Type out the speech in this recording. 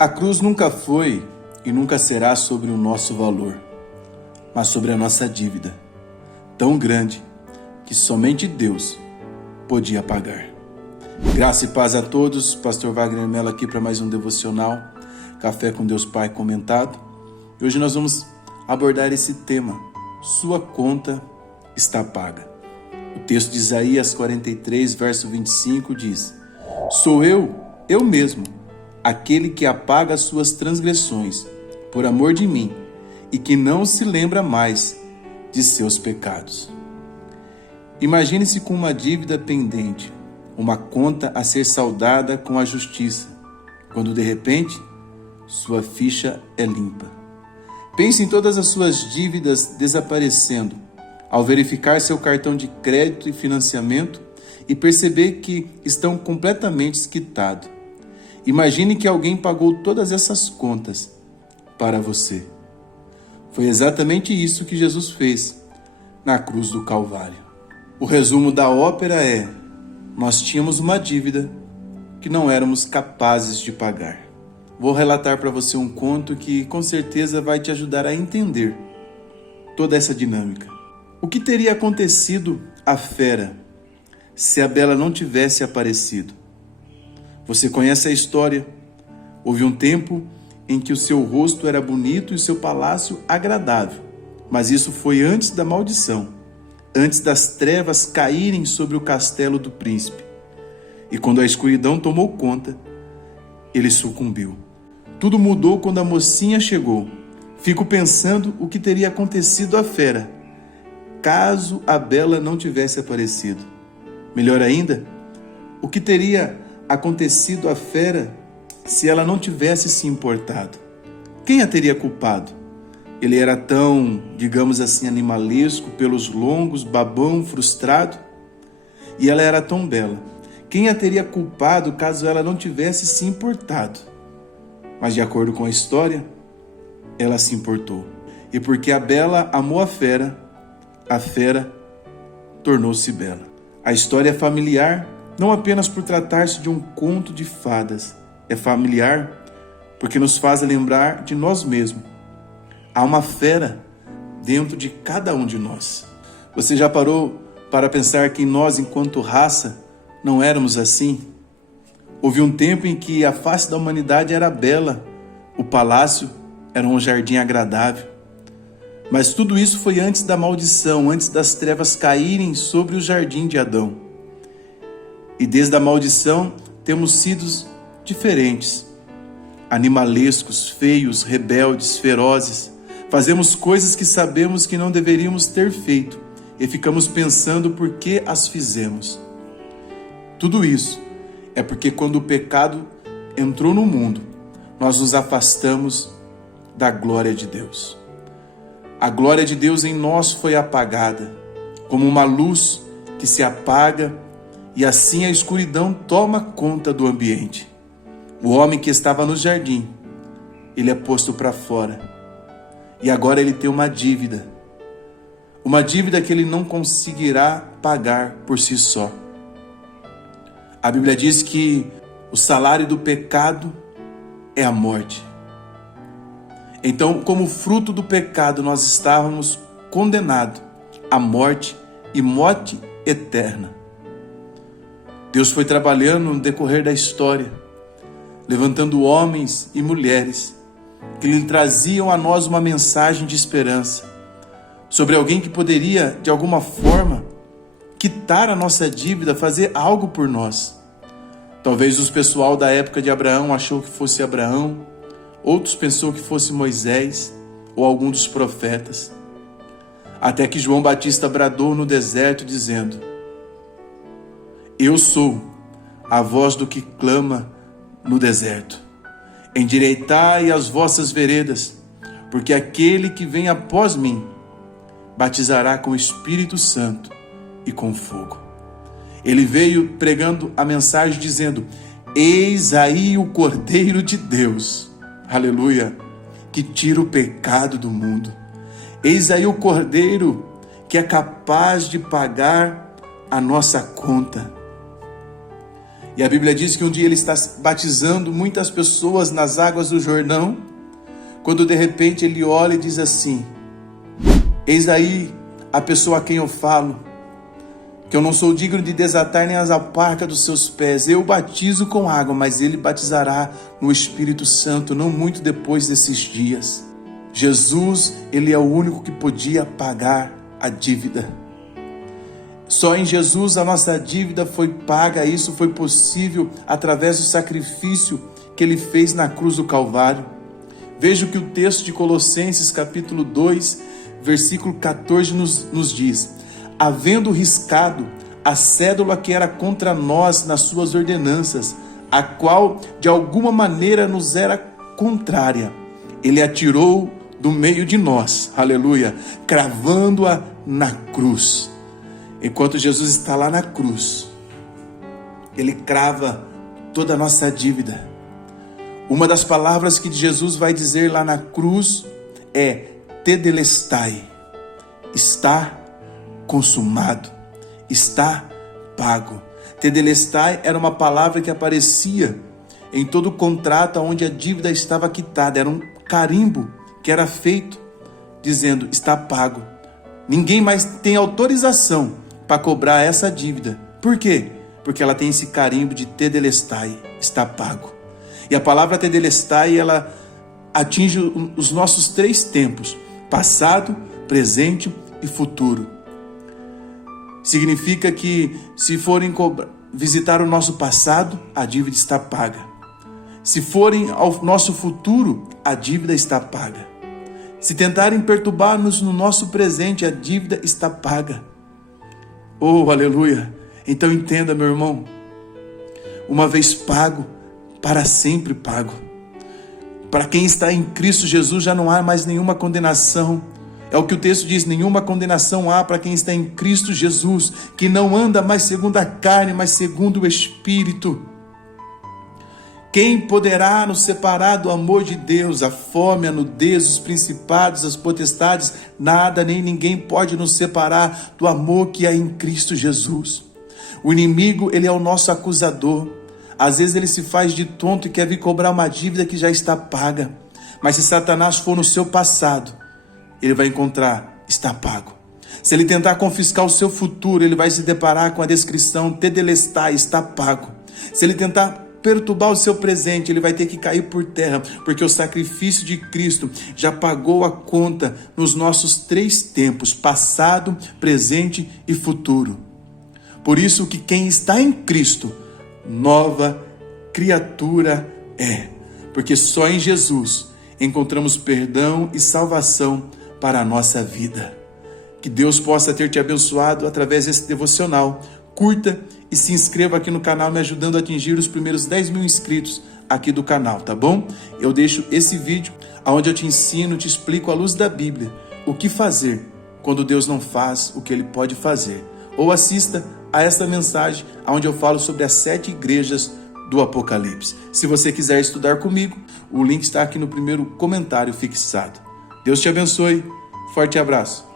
A cruz nunca foi e nunca será sobre o nosso valor, mas sobre a nossa dívida, tão grande que somente Deus podia pagar. Graça e paz a todos, Pastor Wagner Mello aqui para mais um devocional, Café com Deus Pai comentado. E hoje nós vamos abordar esse tema, sua conta está paga. O texto de Isaías 43, verso 25 diz: Sou eu mesmo, aquele que apaga as suas transgressões, por amor de mim, e que não se lembra mais de seus pecados. Imagine-se com uma dívida pendente, uma conta a ser saldada com a justiça, quando de repente sua ficha é limpa. Pense em todas as suas dívidas desaparecendo, ao verificar seu cartão de crédito e financiamento e perceber que estão completamente quitados. Imagine que alguém pagou todas essas contas para você. Foi exatamente isso que Jesus fez na cruz do Calvário. O resumo da ópera é: nós tínhamos uma dívida que não éramos capazes de pagar. Vou relatar para você um conto que com certeza vai te ajudar a entender toda essa dinâmica. O que teria acontecido à fera se a Bela não tivesse aparecido? Você conhece a história. Houve um tempo em que o seu rosto era bonito e o seu palácio agradável, mas isso foi antes da maldição, antes das trevas caírem sobre o castelo do príncipe. E quando a escuridão tomou conta, ele sucumbiu. Tudo mudou quando a mocinha chegou. Fico pensando o que teria acontecido à fera, caso a Bela não tivesse aparecido. Melhor ainda, o que teria acontecido à fera se ela não tivesse se importado? Quem a teria culpado? Ele era tão, digamos assim, animalesco, pelos longos, babão, frustrado, e ela era tão bela. Quem a teria culpado caso ela não tivesse se importado? Mas de acordo com a história, ela se importou. E porque a Bela amou a fera tornou-se bela. A história é familiar, não apenas por tratar-se de um conto de fadas. É familiar porque nos faz lembrar de nós mesmos. Há uma fera dentro de cada um de nós. Você já parou para pensar que nós, enquanto raça, não éramos assim? Houve um tempo em que a face da humanidade era bela, o palácio era um jardim agradável. Mas tudo isso foi antes da maldição, antes das trevas caírem sobre o jardim de Adão. E desde a maldição temos sido diferentes, animalescos, feios, rebeldes, ferozes. Fazemos coisas que sabemos que não deveríamos ter feito e ficamos pensando por que as fizemos. Tudo isso é porque quando o pecado entrou no mundo, nós nos afastamos da glória de Deus. A glória de Deus em nós foi apagada, como uma luz que se apaga, e assim a escuridão toma conta do ambiente. O homem que estava no jardim, ele é posto para fora. E agora ele tem uma dívida que ele não conseguirá pagar por si só. A Bíblia diz que o salário do pecado é a morte. Então, como fruto do pecado, nós estávamos condenados à morte e morte eterna. Deus foi trabalhando no decorrer da história, levantando homens e mulheres que lhe traziam a nós uma mensagem de esperança sobre alguém que poderia, de alguma forma, quitar a nossa dívida, fazer algo por nós. Talvez o pessoal da época de Abraão achou que fosse Abraão, outros pensou que fosse Moisés ou algum dos profetas. Até que João Batista bradou no deserto dizendo: Eu sou a voz do que clama no deserto. Endireitai as vossas veredas, porque aquele que vem após mim batizará com o Espírito Santo e com fogo. Ele veio pregando a mensagem dizendo: Eis aí o Cordeiro de Deus, aleluia, que tira o pecado do mundo. Eis aí o Cordeiro que é capaz de pagar a nossa conta. E a Bíblia diz que um dia ele está batizando muitas pessoas nas águas do Jordão, quando de repente ele olha e diz assim: eis aí a pessoa a quem eu falo, que eu não sou digno de desatar nem as alparcas dos seus pés. Eu batizo com água, mas ele batizará no Espírito Santo, não muito depois desses dias. Jesus, ele é o único que podia pagar a dívida. Só em Jesus a nossa dívida foi paga. Isso foi possível através do sacrifício que ele fez na cruz do Calvário. Veja o que o texto de Colossenses capítulo 2, versículo 14 nos diz: havendo riscado a cédula que era contra nós nas suas ordenanças, a qual de alguma maneira nos era contrária, ele atirou do meio de nós, aleluia, cravando-a na cruz. Enquanto Jesus está lá na cruz, ele crava toda a nossa dívida. Uma das palavras que Jesus vai dizer lá na cruz é tetelestai, está consumado, está pago. Tetelestai era uma palavra que aparecia em todo contrato onde a dívida estava quitada. Era um carimbo que era feito dizendo: está pago. Ninguém mais tem autorização para cobrar essa dívida. Por quê? Porque ela tem esse carimbo de tetelestai, está pago. E a palavra tetelestai, ela atinge os nossos 3 tempos: passado, presente e futuro. Significa que se forem visitar o nosso passado, a dívida está paga. Se forem ao nosso futuro, a dívida está paga. Se tentarem perturbar-nos no nosso presente, a dívida está paga. Oh, aleluia! Então entenda, meu irmão, uma vez pago, para sempre pago. Para quem está em Cristo Jesus já não há mais nenhuma condenação. É o que o texto diz: nenhuma condenação há para quem está em Cristo Jesus, que não anda mais segundo a carne, mas segundo o Espírito. Quem poderá nos separar do amor de Deus? A fome, a nudez, os principados, as potestades? Nada nem ninguém pode nos separar do amor que há em Cristo Jesus. O inimigo, ele é o nosso acusador. Às vezes ele se faz de tonto e quer vir cobrar uma dívida que já está paga. Mas se Satanás for no seu passado, ele vai encontrar: está pago. Se ele tentar confiscar o seu futuro, ele vai se deparar com a descrição: tetelestai, está pago. Se ele tentar perturbar o seu presente, ele vai ter que cair por terra, porque o sacrifício de Cristo já pagou a conta nos nossos 3 tempos: passado, presente e futuro. Por isso que quem está em Cristo, nova criatura é, porque só em Jesus encontramos perdão e salvação para a nossa vida. Que Deus possa ter te abençoado através desse devocional. Curta e se inscreva aqui no canal, me ajudando a atingir os primeiros 10 mil inscritos aqui do canal, tá bom? Eu deixo esse vídeo onde eu te ensino, te explico à luz da Bíblia o que fazer quando Deus não faz o que Ele pode fazer. Ou assista a esta mensagem onde eu falo sobre as 7 igrejas do Apocalipse. Se você quiser estudar comigo, o link está aqui no primeiro comentário fixado. Deus te abençoe. Forte abraço.